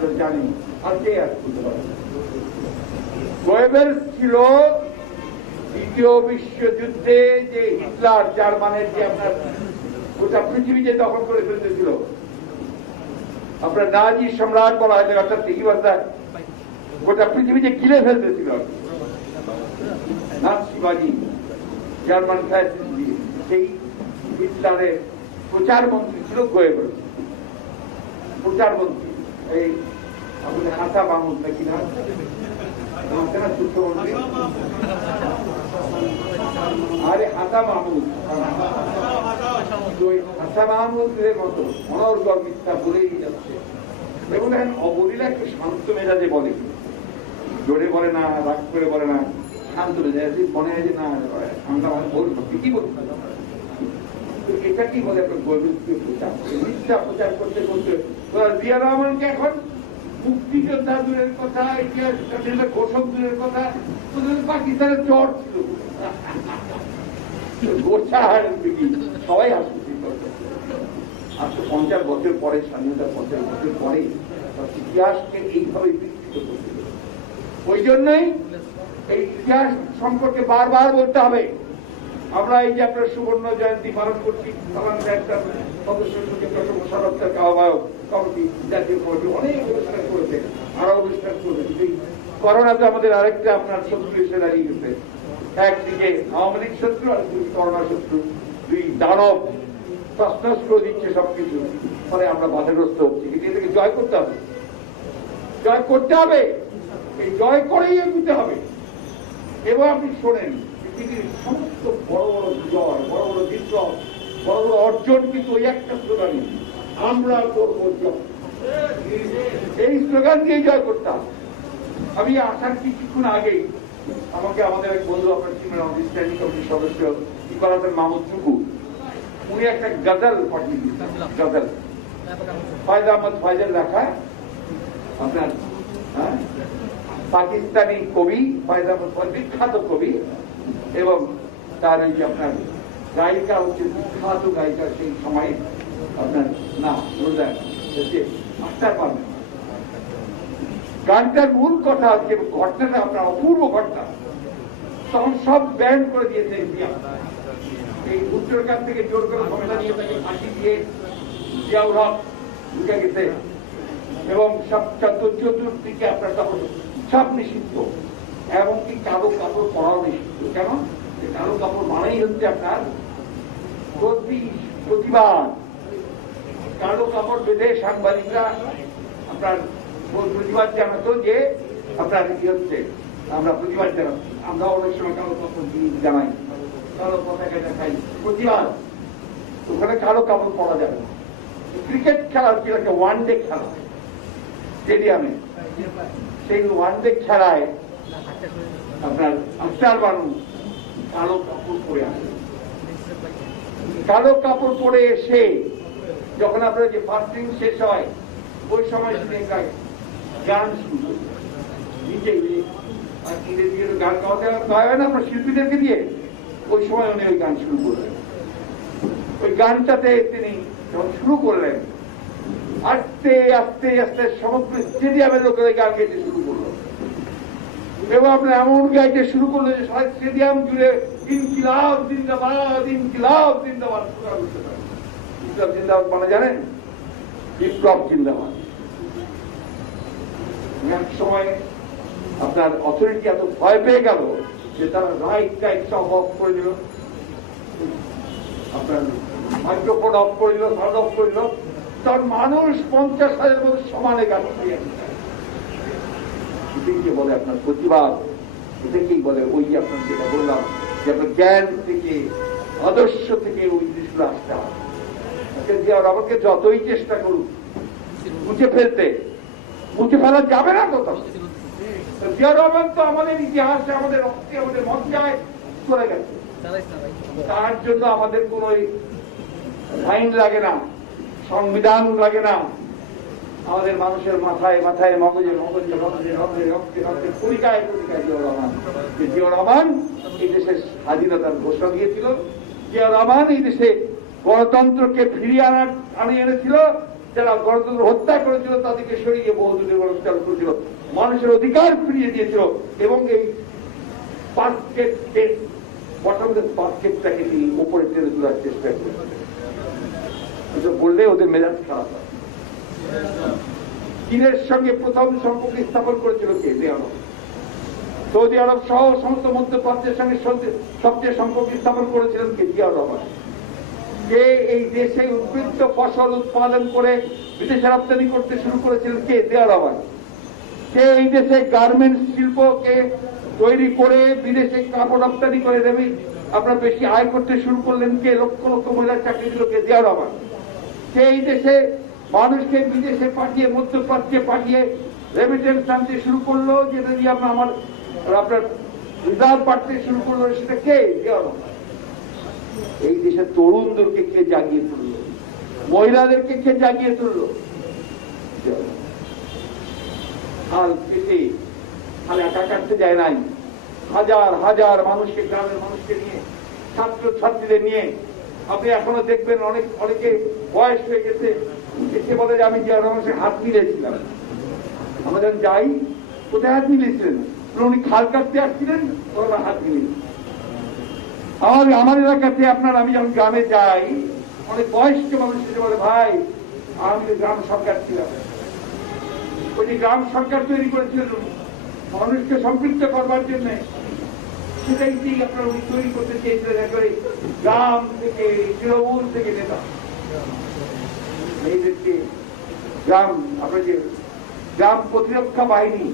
তো জানি। আর কে আর বলতে পারেন? গোয়েবেলস ছিল দ্বিতীয় বিশ্বযুদ্ধে যে হিটলার জার্মানের যে আপনার গোটা পৃথিবী যে দখল করে ফেলতেছিল, আপনার নাজি সম্রাট বলা হয়, অর্থাৎ কি বলতে গোটা পৃথিবী যে গিলে ফেলতেছিল নাৎসিবাজি, জার্মান ফ্যাসিস্ট, সেই হিটলারের প্রচার মন্ত্রী ছিল গোয়েবেলস। প্রচার মন্ত্রী এই আমাদের হাসা মাহমুদ নাকি না, আরে হাসা মাহমুদ, হাসা মাহমুদের মতো অনর্গল মিথ্যা বলেই যাচ্ছে। এবং দেখেন অবলীলা একটু শান্ত মেজাজে বলে, জোরে বলে না, রাগ করে বলে না, শান্ত মেজাজে মনে হয় যে না আমরা বলবো ঠিকই বলবো। এটা কি বলে মিথ্যা প্রচার করতে করতে জিয়া রহমানকে এখন মুক্তিযোদ্ধা দূরের কথা, ইতিহাস ঘোষক দূরের কথা, পাকিস্তানের চর ছিল সবাই আসছে। আজকে 50 বছর পরে, স্বাধীনতা 50 বছর পরে ইতিহাসকে এইভাবে বিকৃত করতে, ওই জন্যই এই ইতিহাস সম্পর্কে বারবার বলতে হবে। আমরা এই যে আপনার সুবর্ণ জয়ন্তী পালন করছি, একটা সদস্য সদস্যের আহ্বায়ক কমিটি, জাতীয় কমিটি অনেক অনুষ্ঠান করেছে, আরো অনুষ্ঠান করেছে। করোনাতে আমাদের আরেকটা আপনার শত্রু এসে দাঁড়িয়ে গেছে। একদিকে আওয়ামী লীগ শত্রু, আর করোনা শত্রু, দুই দানব তছনছ করে দিচ্ছে সবকিছু। ফলে আমরা বাধাগ্রস্ত হচ্ছি, কিন্তু এটাকে জয় করতে হবে, জয় করতে হবে, এই জয় করেই এগোতে হবে। এবং আপনি শোনেন পৃথিবীর সমস্ত বড় বড় বিজয়, বড় বড় বিপ্লব, বড় বড় অর্জন কিন্তু ওই একটা স্লোগানই, আমরা করবো জয়। এই স্লোগান দিয়ে জয় করতাম। আমি আসার কিছুক্ষণ আগেই আমাকে আমাদের এক বন্ধু, আপনার স্ট্যান্ডিং কমিটির সদস্য ইকবাল হাসান মাহমুদ চুকু, উনি একটা গজল পাঠিয়ে দিয়েছেন। গজল ফয়জা আহমদ ফয়জের লেখা, আপনার পাকিস্তানি কবি ফয়জা আহমদ ফয়জ, বিখ্যাত কবি, এবং তার এই যে আপনার গায়িকা হচ্ছে বিখ্যাত গায়িকা সেই সময় আপনার না আখতার পারবেন। গানটার মূল কথা হচ্ছে, ঘটনাটা আপনার অপূর্ব ঘটনা, তখন সব ব্যান্ড করে দিয়েছে ইন্ডিয়া। এই উত্তরকার থেকে জোর করে ক্ষমতা নিয়ে তাকে ফাঁসি দিয়ে জিয়াউল হক ঢুকে গেছে, এবং সব চতুর্দিকে আপনার তখন সব নিষিদ্ধ, এমনকি কালো কাপড় পরাও নিষিদ্ধ। কেন? কালো কাপড় মানেই হচ্ছে আপনার প্রতিবাদ। কালো কাপড় বেঁধে সাংবাদিকরা আপনার প্রতিবাদ জানাতো যে আপনার কি হচ্ছে, আমরা প্রতিবাদ জানাচ্ছি। আমরা অনেক সময় কালো কাপড় জানাই, কালো পতাকা দেখাই, প্রতিবাদ। ওখানে কালো কাপড় পরা যাবে না। ক্রিকেট খেলার কি একটা ওয়ান ডে খেলা স্টেডিয়ামে, সেই ওয়ান ডে খেলায় আপনার আখতার বানু কালো কাপড় পরে আসে। কালো কাপড় পরে এসে যখন আপনার যে ফাস্টিং শেষ হয়, ওই সময় গান শুরু নিজেই, আর ইংরেজি গান গাওয়াতে হয় না আপনার শিল্পীদেরকে দিয়ে, ওই সময় উনি ওই গান শুরু করলেন। ওই গানটাতে তিনি যখন শুরু করলেন, আস্তে আস্তে আস্তে সমগ্র স্টেডিয়ামের লোকের গান গাইতে শুরু করলো, এবং আপনার এমন গাইতে শুরু করলো যে সারা স্টেডিয়াম জুড়ে ইনকিলাব জিন্দাবাদ, ইনকিলাব জিন্দাবাদ। বিপ্লব জিন্দাবাদ মানে জানেন? বিপ্লব জিন্দাবাদ। এক সময় আপনার অথরিটি এত ভয় পেয়ে গেল যে তারা রাইট সব অফ করে দিল, আপনার মাইক্রোফোন অফ করে দিল, সাউন্ড অফ করে দিল। তার মানুষ 50,000 মধ্যে সমানে গান এটাকে বলে আপনার প্রতিবাদ। এটাকেই বলে ওই যে আপনার যেটা বললাম যে আপনার জ্ঞান থেকে, আদর্শ থেকে ওই জিনিসগুলো আসতে হবে। আমাকে যতই চেষ্টা করুক মুছে ফেলতে, মুছে ফেলা যাবে না কোথাও। জিয়া রহমান তো আমাদের ইতিহাসে, আমাদের রক্তে, আমাদের মজ্জায় চলে গেছে। তার জন্য আমাদের কোন আইন লাগে না, সংবিধান লাগে না। আমাদের মানুষের মাথায় মাথায়, মগজে মগজে মগজে রক্তে রক্তে রক্তে পরিকায় পরিকায় জিয়া রহমান। জিয়া রহমান এই দেশের স্বাধীনতার ঘোষণা দিয়েছিল। জিয়া রহমান এই দেশে গণতন্ত্রকে ফিরিয়ে আনিয়ে এনেছিল, যারা গণতন্ত্র হত্যা করেছিল তাদেরকে সরিয়ে বহুদলীয় গণতন্ত্র চালু করেছিল, মানুষের অধিকার ফিরিয়ে দিয়েছিল এবং এই বাস্কেটটাকে তিনি উপরে টেনে তোলার চেষ্টা করেছেন। বললে ওদের মেজাজ খারাপ হয়। চীনের সঙ্গে প্রথম সম্পর্ক স্থাপন করেছিল কে? সৌদি আরব সহ সমস্ত মধ্যপ্রাচ্যের সঙ্গে সবচেয়ে সম্পর্ক স্থাপন করেছিলেন কে? জিয়াউর রহমান। কে এই দেশে উদ্বৃত্ত ফসল উৎপাদন করে বিদেশে রপ্তানি করতে শুরু করেছিলেন কে? জিয়াউর রহমান। কে এই দেশে গার্মেন্টস শিল্পকে তৈরি করে বিদেশে কাপড় রপ্তানি করে দেবে আপনার বেশি আয় করতে শুরু করলেন কে? লক্ষ লক্ষ মহিলার চাকরি দিল কে? জিয়াউর রহমান। কে এই দেশে মানুষকে বিদেশে পাঠিয়ে মধ্যপ্রাচ্যে পাঠিয়ে রেমিটেন্স আনতে শুরু করলো, যেটা দিয়ে আপনার রিজার্ভ বাড়তে শুরু করলো, সেটা কে? জিয়াউর রহমান। এই দেশের তরুণদেরকে কে জাগিয়ে তুলল? মহিলাদেরকে কে জাগিয়ে তুলল? হাল কেটে হাল একা কাটতে যায় নাই, হাজার হাজার মানুষকে, গ্রামের মানুষকে নিয়ে, ছাত্র ছাত্রীদের নিয়ে। আপনি এখনো দেখবেন অনেকে বয়স হয়ে গেছে, এসে বলে যে আমি জিয়াউর রহমানের হাত মিলিয়েছিলাম। আমরা যখন যাই, কোথায় হাত মিলিয়েছিলেন? উনি খাল কাটতে আসছিলেন, ওরা হাত মিলিয়ে। আমার এলাকাতে আমি যখন গ্রামে যাই, অনেক বয়স্ক মানুষ এসে বলে ভাই আমি গ্রাম সরকার ছিলাম। ওই যে গ্রাম সরকার তৈরি করেছিলেন মানুষকে সম্পৃক্ত করবার জন্য, সেটাই আপনারা উনি তৈরি করতে চেয়েছিলেন একেবারে গ্রাম থেকে, তৃণমূল থেকে নেতা। মেয়েদেরকে গ্রাম, আপনার যে গ্রাম প্রতিরক্ষা বাহিনী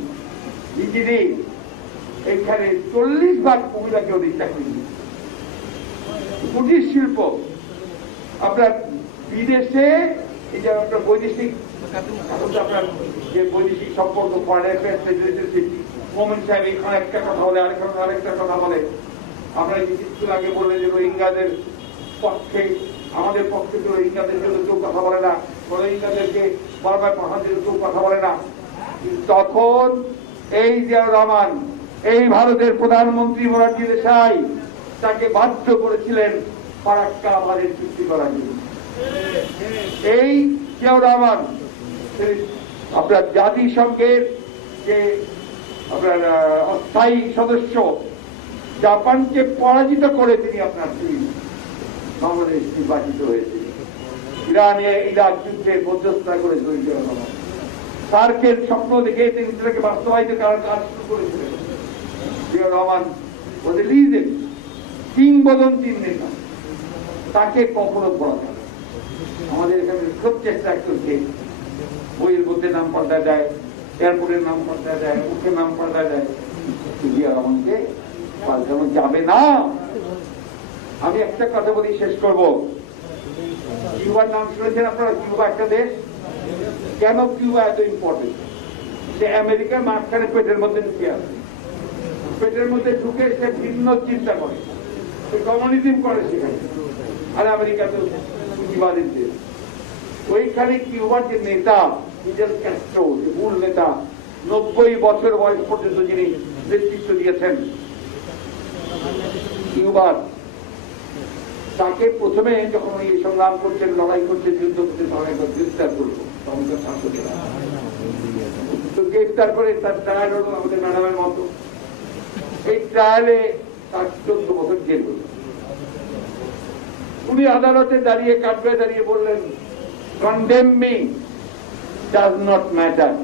বিজিবি, এখানে 40% মহিলাকে উনি চাকরি দিয়েছে। কুটির শিল্প আপনার বিদেশে, এই যে আপনার বৈদেশিক, আপনার যে বৈদেশিক সম্পর্ক, ফরেন অ্যাফেয়ার্স মোমেন সাহেব এখানে একটা কথা বলে, আরেকটা কথা বলে। আমরা কিছু আগে বললেন যে রোহিঙ্গাদের পক্ষে, আমাদের পক্ষে তো রোহিঙ্গাদের জন্য কেউ কথা বলে না, রোহিঙ্গাদেরকে বারবার পাঠানোর জন্য কেউ কথা বলে না। তখন এই জিয়াউর রহমান, এই ভারতের প্রধানমন্ত্রী মোরারজি দেশাই তাকে বাধ্য করেছিলেন ফারাক্কা আমাদের চুক্তি করার জন্য। এই জিয়াউর রহমান আপনার জাতিসংঘের যে আপনার অস্থায়ী সদস্য, জাপানকে পরাজিত করে তিনি আপনার বাংলাদেশ নির্বাচিত হয়েছে। ইরানে ইরাক যুদ্ধে মধ্যস্থতা করেছিলেন জিয়াউর রহমান। সার্কের স্বপ্ন দেখে তিনি সেটাকে বাস্তবায়িত করার কাজ শুরু করেছিলেন। জিয়াউর রহমান ওদের লিজেন্ড, কিংবদন্তির নেতা, তাকে কখনো বলা যায়। আমাদের এখানে খুব চেষ্টা করছে, বইয়ের মধ্যে নাম পাল্টা দেয়, এয়ারপোর্টের নাম পাল্টা দেয়, মুখের নাম পাল্টা দেয়। জিয়াউর রহমানকে পাল্টানো যাবে না। আমি একটা কথা বলি, শেষ করব। কিউবার নাম শুনেছেন আপনারা? কিউবা একটা দেশ। কেন কিউবা এত ইম্পর্টেন্ট? সে আমেরিকার মাঝখানে পেটের মধ্যে ঢুকে আছে। পেটের মধ্যে ঢুকে সে ভিন্ন চিন্তা করে, কমিউনিজম করে সেখানে। আর আমেরিকা তো পুঁজিবাদের দেশ। ওইখানে কিউবার যে নেতা, ফিদেল ক্যাস্ট্রো, যে মূল নেতা, 90 বছর বয়স পর্যন্ত যিনি নেতৃত্ব দিয়েছেন কিউবার, তাকে প্রথমে যখন উনি সংগ্রাম করছেন, লড়াই করছেন, যুদ্ধ করছেন, তখন একবার গ্রেফতার করবো। তো গ্রেফতার করে তার ট্রায়াল হলো আমাদের ম্যাডামের মতো। এই ট্রায়ালে তার 14 বছর জেল হল। উনি আদালতে দাঁড়িয়ে, কাঠবে দাঁড়িয়ে বললেন, condemn me, does not matter,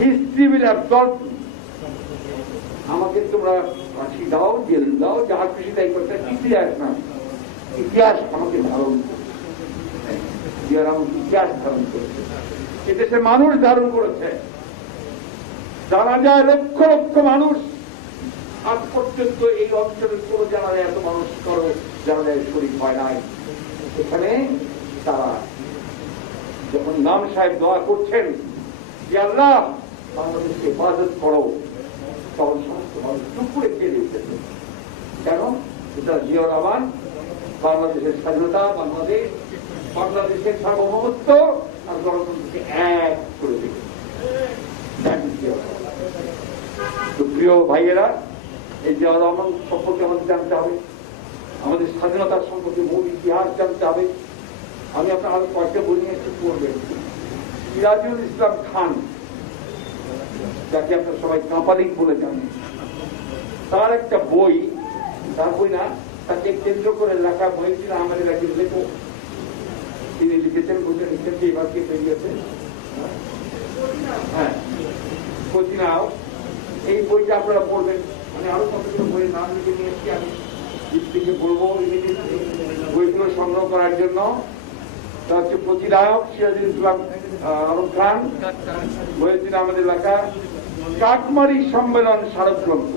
history will absorb me. আমাকে তোমরা ফাঁসি দাও, জেল দাও, যা খুশি তাই করতে, ইতিহাস না, ইতিহাস আমাকে ধারণ করছে। ইতিহাস ধারণ করেছে, এদেশে মানুষ ধারণ করেছে। জানা যায় লক্ষ লক্ষ মানুষ, আজ পর্যন্ত এই অঞ্চলের কোন জানালে এত মানুষ করো জানালে শরীর হয় নাই। এখানে তারা যখন ইমাম সাহেব দোয়া করছেন যে আল্লাহ বাংলাদেশকে হেফাজত করো, তখন সমস্ত মানুষ চুপ করে খেয়ে উঠেছে। কেন? এটা জিয়াউর রহমান বাংলাদেশের স্বাধীনতা, বাংলাদেশের সার্বভৌমত্ব আর গণতন্ত্রকে এক করে দিল। প্রিয় ভাইয়েরা, এই জিয়াউর রহমান সম্পর্কে আমাদের জানতে হবে। আমাদের স্বাধীনতার সম্পর্কে মূল ইতিহাস জানতে হবে। আমি আপনার আরো কয়েকটা বই নিয়ে একটু পড়বেন। সিরাজুল ইসলাম খান, যাকে আপনার সবাই কাপালিক বলে জানেন, তার একটা বই, তার বই না, তাকে কেন্দ্র করে লেখা বই ছিল আমাদের একজন লেখক, তিনি লিখেছেন, বইটা লিখেছেন যে এবার কে বেরিয়েছে, হ্যাঁ কোচিনাও। এই বইটা আপনারা পড়বেন। মানে আরো কতগুলো বইয়ের নাম লিখে নিয়েছি, আমি থেকে বলবো বইগুলো সংগ্রহ করার জন্য। তা হচ্ছে প্রতিনায়ক সিরাজুল ইসলাম আলম খান, বইয়েছিল আমাদের এলাকা কাকমারি সম্মেলন স্মারকগ্রন্থ।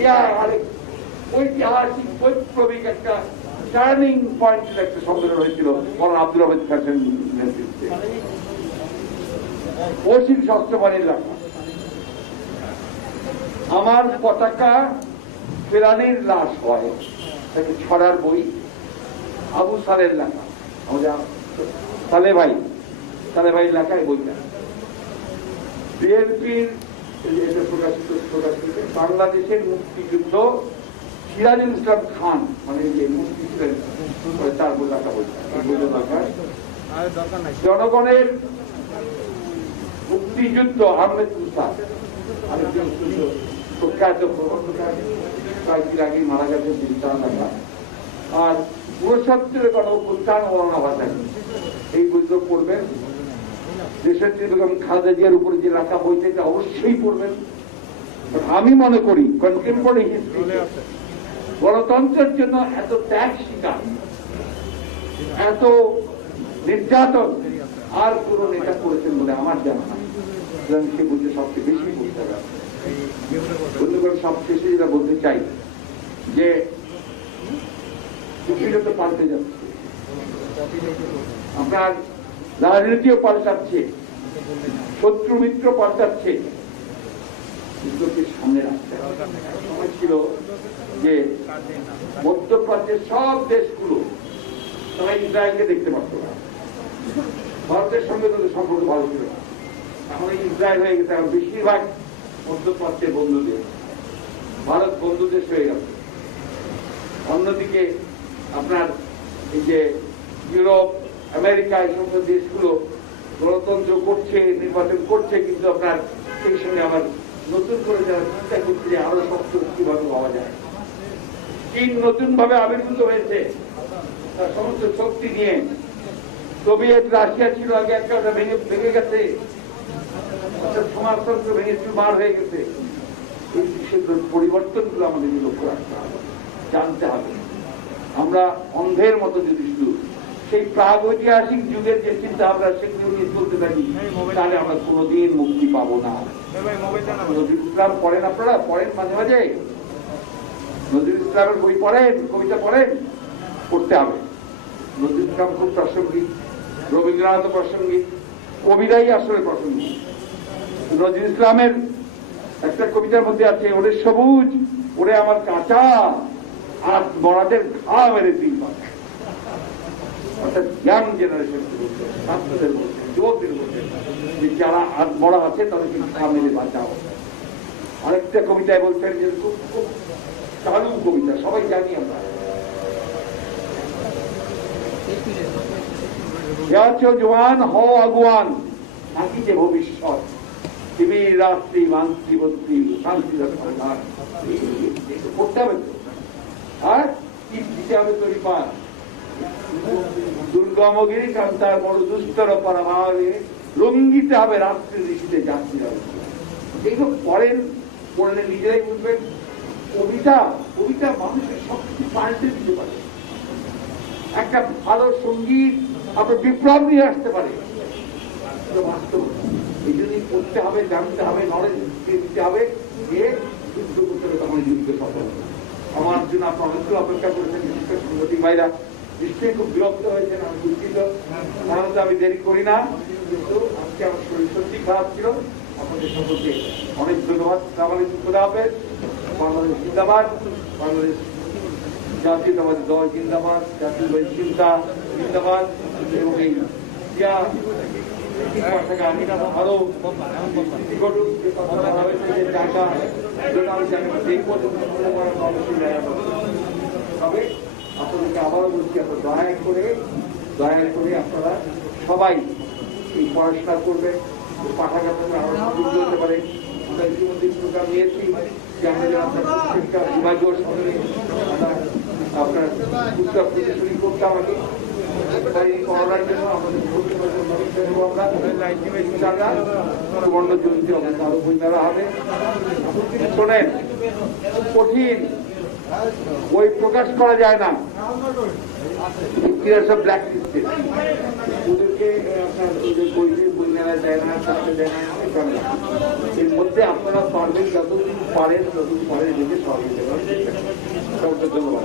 ইয়া আরেক ঐতিহাসিক বৈপ্লবিক একটা টার্নিং পয়েন্টের একটা সম্মেলন হয়েছিল মৌলানা আব্দুল হামিদ খানের নেতৃত্বে। অসীম শস্ত্রবাণীর লেখা আমার পতাকা ফেরানির লাশ হয়, ছড়ার বই, আবু সালের লেখা, আমাদের সালে ভাই লেখা এই বইটা। বিএনপির প্রকাশিত বাংলাদেশের মুক্তিযুদ্ধ সিরাজুল ইসলাম খান, মানে যে মুক্তি ছিলেন তার বই লেখা, বইটা জনগণের মুক্তিযুদ্ধ আহমেদ মুসা, আরেকজন প্রখ্যাত প্রবর্তক, কয়েকদিন আগে মারা গেছেন তিনি, তার লেখা। আর ৬৯ গণঅভ্যুত্থান ও অনাবাসন, এই বইগুলো পড়বেন। দেশের বেগম খালেদা জিয়ার উপরে যে লেখা বইটা, এটা অবশ্যই পড়বেন। আমি মনে করি কন্টেম্পোরারি হিস্ট্রি গণতন্ত্রের জন্য এত ত্যাগ স্বীকার, এত নির্যাতন আর কোন নেতা করেছেন বলে আমার জানা না। সে বলতে সবচেয়ে বেশি বলতে হবে। বন্ধুগণ, সবশেষে যেটা বলতে চাই যে তো পাল্টে যাচ্ছে, আপনার রাজনীতিও পাল্টাচ্ছে, শত্রু মিত্র পাল্টাচ্ছে, এগুলোকে সামনে রাখতে হবে। সময় ছিল যে মধ্যপ্রাচ্যের সব দেশগুলো সবাই ইসরায়েলকে দেখতে পারত না, ভারতের সঙ্গে তাদের সম্পর্ক ভালো ছিল না। এখন ইসরায়েল হয়ে গেছে, এখন বেশিরভাগ মধ্যপ্রাচ্যের বন্ধু দেশ, ভারত বন্ধু দেশ হয়ে গেছে। অন্যদিকে আপনার এই যে ইউরোপ, আমেরিকা, এই সমস্ত দেশগুলো গণতন্ত্র করছে, নির্বাচন করছে, কিন্তু আপনার সেই সঙ্গে আবার নতুন করে যারা চিন্তা করছে যে আরো শক্ত কিভাবে পাওয়া যায়। চীন নতুন ভাবে আবির্ভূত হয়েছে তার সমস্ত শক্তি নিয়ে। সোভিয়েত রাশিয়া ছিল আগে, একটা ভেঙে গেছে, সমাজতন্ত্র ভেঙে মার হয়ে গেছে। এই বিষয়গুলোর পরিবর্তনগুলো আমাদের লক্ষ্য রাখতে হবে, জানতে হবে। আমরা অন্ধের মতো যদি শুধু সেই প্রাগৈতিহাসিক যুগের যে চিন্তা আমরা সেগুলো নিয়ে চলতে থাকি, তাহলে আমরা কোনোদিন মুক্তি পাবো না। নজরুল ইসলাম পড়েন, আপনারা পড়েন মাঝে মাঝে, নজরুল ইসলামের বই পড়েন, কবিতা পড়েন, পড়তে হবে। নজরুল ইসলাম খুব প্রাসঙ্গিক, রবীন্দ্রনাথ প্রাসঙ্গিক, কবিরাই আসলে প্রাসঙ্গিক। নজরুল ইসলামের একটা কবিতার মধ্যে আছে, ওরে সবুজ ওরে আমার কাঁচা আর বড়াদের ঘা মেরে তুই পাবে। অর্থাৎ ইয়াং জেনারেশন ছাত্রদের বলছে, যুবকদের বলছে যে যারা হাত বড়া আছে তাদেরকে ঘা মেরে বাঁচাও। আরেকটা কবিতায় বলছেন যে খুব খুব চালু কবিতা, সবাই জানি আমরা, জওয়ান হও আগুয়ান নাকি যে ভবিষ্যৎ, পৃথিবীর রাত্রি মাতৃবন্ত্রী শান্তি করতে হবে তো। আর কি দিতে হবে তৈরি পান দুর্গমগিরি কান্তার বড় দুস্তর পরামারে লঙ্ঘিতে হবে রাত্রি ঋষিতে যাত্রী হবে। এইসব পড়েন, পড়লে নিজেরাই বুঝবেন কবিতা মানুষের সবকিছু পাল্টে দিতে পারে। একটা ভালো সঙ্গীত আপনার বিপ্লব নিয়ে আসতে পারে, বাস্তব। এই জন্যই পড়তে হবে, জানতে হবে, নলেজ দিতে হবে, যে যুদ্ধ করতে হবে, তখন যুদ্ধ সফল। আমার জন্য আপনার অনেকগুলো অপেক্ষা করেছেন, বিশেষ করে সাংবাদিক ভাইরা নিশ্চয়ই খুব বিরক্ত হয়েছেন, আমি দুঃখিত, তাহলে তো আমি দেরি করি না। কিন্তু আজকে আমার শরীর সত্যি খারাপ ছিল। আপনাদের সকলকে অনেক ধন্যবাদ। আমাদের খোদা হাফেজ। বাংলাদেশ জিন্দাবাদ, বাংলাদেশ জাতীয়তাবাদী দল জিন্দাবাদ, জাতীয়তাবাদী চিন্তা জিন্দাবাদ। এবং এই আরো তবে আপনাদেরকে আবারও বলছি, আপনারা দয়া করে আপনারা সবাই এই পড়াশোনা করবেন, পাঠাগারে আরো সুযোগ হতে পারে। আমরা ইতিমধ্যে প্রোগ্রাম নিয়েছি যে আমরা যেন আপনার প্রত্যেকটা বিভাগীয় সদরে আপনার উত্তর প্রদর্শনী করতে আমাকে করার জন্য আমাদের সুবর্ণ জয়ন্তী আরো বই মেলা হবে। শোনেন, কঠিন বই প্রকাশ করা যায় না, ইতিহাস ব্ল্যাক লিস্টেড, ওদেরকে আপনার বই মেলা দেয় না, ছাড়তে দেয় না, এর মধ্যে আপনারা পারবেন যতদিন পারেন দেখে সহযোগিতা করার চেষ্টা করেন। ধন্যবাদ।